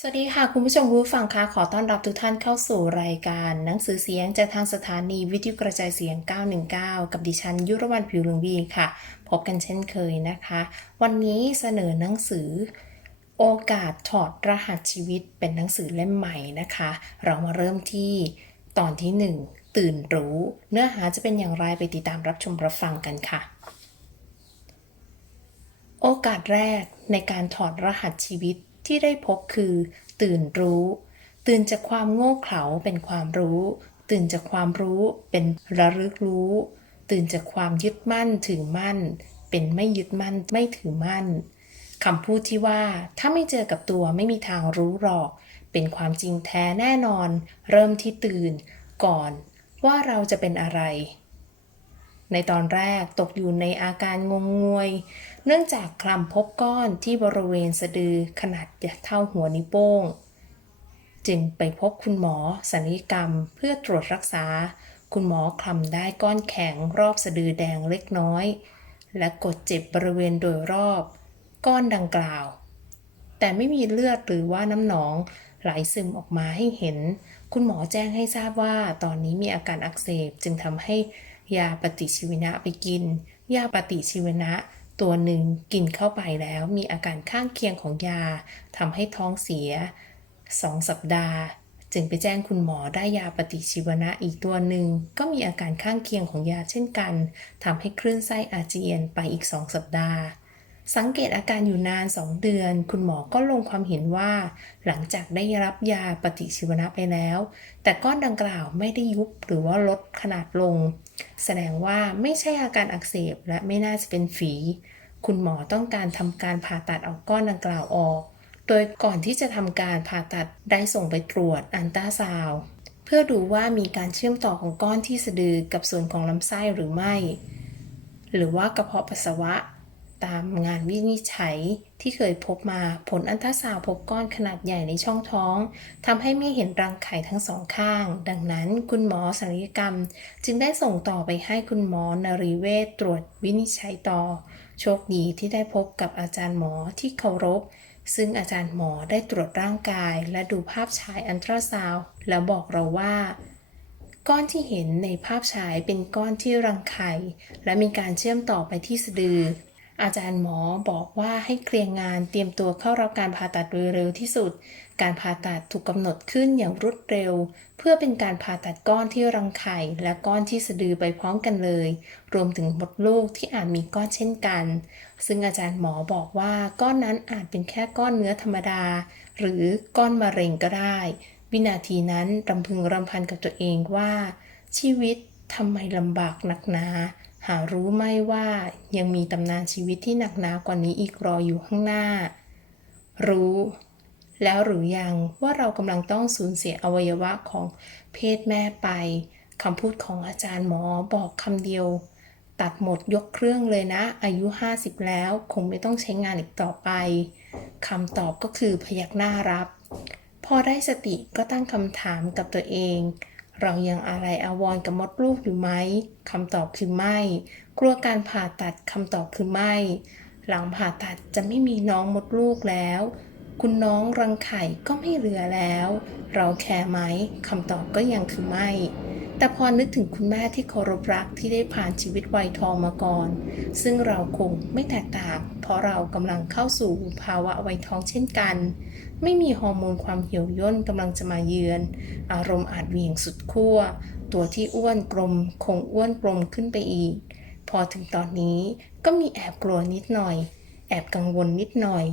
สวัสดีค่ะ คุณผู้ชมผู้ฟังคะขอต้อนรับทุกท่านเข้าสู่รายการ หนังสือเสียงจากทางสถานีวิทยุกระจายเสียง 919 กับดิฉันยุรวรรณผิวเหลืองวีค่ะ พบกันเช่นเคยนะคะ วันนี้เสนอหนังสือ โอกาสถอดรหัสชีวิตเป็นหนังสือเล่มใหม่นะคะ เรามาเริ่มที่ตอนที่ 1 ตื่นรู้ เนื้อหาจะเป็นอย่างไรไปติดตามรับชมรับฟังกันค่ะ โอกาสแรกในการถอดรหัสชีวิต ที่ได้พบคือ ตื่นรู้ ตื่นจากความโง่เขลาเป็นความรู้ ตื่นจากความรู้เป็นระลึกรู้ ตื่นจากความยึดมั่นถือมั่น เป็นไม่ยึดมั่นไม่ถือมั่นคำพูดที่ว่า ถ้าไม่เจอกับตัวไม่มีทางรู้หรอก เป็นความจริงแท้แน่นอน เริ่มที่ตื่น ก่อนว่าเราจะเป็นอะไร ในตอนแรกตกอยู่ในอาการงงงวย เนื่องจากคลำพบก้อนที่บริเวณสะดือขนาดเท่าหัวนิ้วโป้ง จึงไปพบคุณหมอศัลยกรรมเพื่อตรวจรักษา คุณหมอคลำได้ก้อนแข็งรอบสะดือแดงเล็กน้อย และกดเจ็บบริเวณโดยรอบ ก้อนดังกล่าว แต่ไม่มีเลือดหรือว่าน้ำหนองไหลซึมออกมาให้เห็น คุณหมอแจ้งให้ทราบว่าตอนนี้มีอาการอักเสบจึงทำให้ยาปฏิชีวนะไปกิน ยาปฏิชีวนะ ตัวหนึ่งกินเข้าไปแล้วมีอาการข้างเคียงของยาทำให้ท้องเสียสองสัปดาห์ จึงไปแจ้งคุณหมอได้ยาปฏิชีวนะอีกตัวหนึ่งก็มีอาการข้างเคียงของยาเช่นกันทำให้คลื่นไส้อาเจียนไปอีกสองสัปดาห์ สังเกตอาการอยู่นาน 2 เดือน คุณหมอก็ลงความเห็นว่า หลังจากได้รับยาปฏิชีวนะไปแล้ว แต่ก้อนดังกล่าวไม่ได้ยุบหรือว่าลดขนาดลง แสดงว่าไม่ใช่อาการอักเสบและไม่น่าจะเป็นฝี คุณหมอต้องการทำการผ่าตัดเอาก้อนดังกล่าวออก โดยก่อนที่จะทำการผ่าตัดได้ส่งไปตรวจอันตราซาวเพื่อดูว่ามีการเชื่อมต่อของก้อนที่สะดือกับส่วนของลำไส้หรือไม่ หรือว่ากระเพาะปัสสาวะ ตามงานวินิจฉัยที่เคยพบมาผลอันตราซาวพบก้อนขนาดใหญ่ในช่องท้องทำให้ไม่เห็นรังไข่ทั้งสองข้าง ดังนั้นคุณหมอศัลยกรรม จึงได้ส่งต่อไปให้คุณหมอนรีเวชตรวจวินิจฉัยต่อ โชคดีที่ได้พบกับอาจารย์หมอที่เคารพ ซึ่งอาจารย์หมอได้ตรวจร่างกาย และดูภาพฉายอันตราซาวแล้วบอกเราว่าก้อนที่เห็นในภาพฉายเป็นก้อนที่รังไข่และมีการเชื่อมต่อไปที่สะดือ อาจารย์หมอบอกว่าให้เคลียร์งานเตรียมตัวเข้ารับการผ่าตัดโดยเร็วที่สุด การผ่าตัดถูกกำหนดขึ้นอย่างรวดเร็ว เพื่อเป็นการผ่าตัดก้อนที่รังไข่และก้อนที่สะดือไปพร้อมกันเลย รวมถึงมดลูกที่อาจมีก้อนเช่นกัน ซึ่งอาจารย์หมอบอกว่าก้อนนั้นอาจเป็นแค่ก้อนเนื้อธรรมดา หรือก้อนมะเร็งก็ได้ วินาทีนั้นรำพึงรำพันกับตัวเองว่า ชีวิตทำไมลำบากหนักหนา หารู้ไหมว่ายังมีตำนานชีวิตที่หนักหนากว่านี้อีกรออยู่ข้างหน้า รู้ แล้วหรือยังว่าเรากำลังต้องสูญเสียอวัยวะของเพศแม่ไปคำพูดของอาจารย์หมอบอกคำเดียว ตัดหมดยกเครื่องเลยนะ อายุ 50 แล้วคงไม่ต้องใช้งานอีกต่อไปคำตอบก็คือพยักหน้ารับ พอได้สติก็ตั้งคำถามกับตัวเอง เรายังอะไรอาวรกับมดลูกอยู่ไหมคำตอบคือไม่ กลัวการผ่าตัดคำตอบคือไม่ หลังผ่าตัดจะไม่มีน้องมดลูกแล้ว คุณน้องรังไข่ก็ไม่เหลือแล้ว เราแคร์ไหมคำตอบก็ยังคือไม่ แต่พอนึกถึงคุณแม่ที่เคารพรักที่ได้ผ่านชีวิตวัยทองมาก่อน ซึ่งเราคงไม่แตกต่าง เพราะเรากำลังเข้าสู่ภาวะวัยทองเช่นกัน ไม่มีฮอร์โมนความเหี่ยวย่นกำลังจะมาเยือน อารมณ์อาจเหวี่ยงสุดขั้ว ตัวที่อ้วนกลม คงอ้วนกลมขึ้นไปอีก พอถึงตอนนี้ก็มีแอบกลัวนิดหน่อย แอบกังวลนิดหน่อย